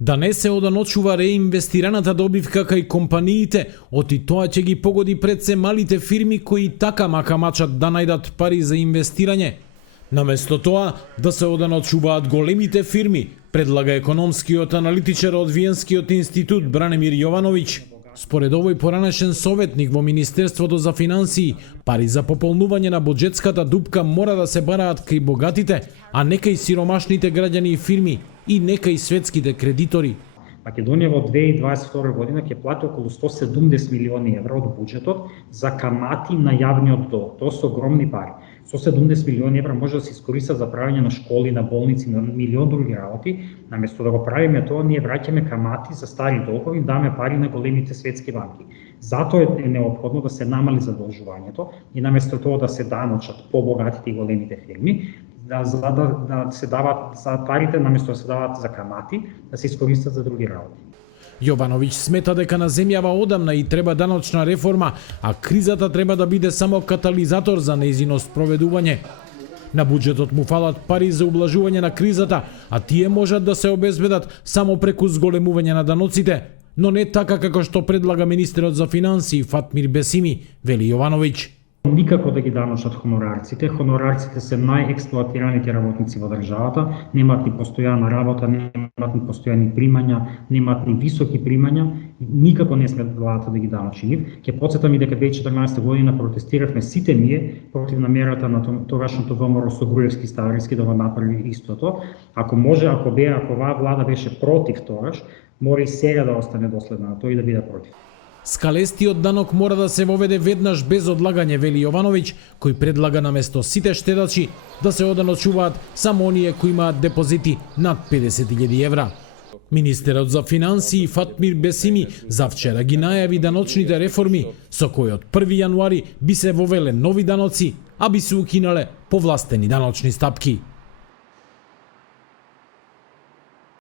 Да не се оданочува реинвестираната добивка кај компаниите, оти тоа ќе ги погоди пред се малите фирми кои така мака мачат да најдат пари за инвестирање. Наместо тоа да се оданочуваат големите фирми, предлага економскиот аналитичар од Виенскиот институт Бранемир Јовановиќ. Според овој поранешен советник во Министерството за финансии, пари за пополнување на буџетската дупка мора да се бараат кај богатите, а не кај сиромашните граѓани и фирми и не кај светските кредитори. Македонија во 2022 година ќе плати околу 170 милиони евра од буџетот за камати на јавниот долг. Тоа се огромни пари. 170 милиони евра може да се искористат за правење на школи, на болници, на милион други работи. Наместо да го правиме тоа, ние враќаме камати за стари долгови и даме пари на големите светски банки. Затоа е неопходно да се намали задолжувањето и наместо тоа да се даночат побогатите и големите фирми, да се дават за парите, наместо да се дават за камати, да се искористат за други работи. Јовановиќ смета дека на земјава одамна и треба даночна реформа, а кризата треба да биде само катализатор за нејзино спроведување. На буџетот му фалат пари за ублажување на кризата, а тие можат да се обезбедат само преку зголемување на даноците, но не така како што предлага министерот за финансии Фатмир Бесими, вели Јовановиќ. Никако да ги даночат хонорарците. Хонорарците се најексплоатираните работници во државата, немаат ни постојана работа, немаат ни постојани примања, немаат ни високи примања, никако не сме владата да ги даночи нив. Ќе потсетам и дека 2014 година протестиравме сите ние против намерата на тогашното ВМРО со Груевски и Ставриски да го направи истото. Ако оваа влада беше против тогаш, мора и сега да остане доследна на тој и да биде против. Скалестиот данок мора да се воведе веднаш без одлагање, вели Јовановиќ, кој предлага наместо сите штедачи да се оданочуваат само оние кои имаат депозити над 50.000 евра. Министерот за финансии Фатмир Бесими завчера ги најави даночните реформи, со кои од 1 јануари би се вовеле нови даноци, а би се укинале повластени даночни стапки.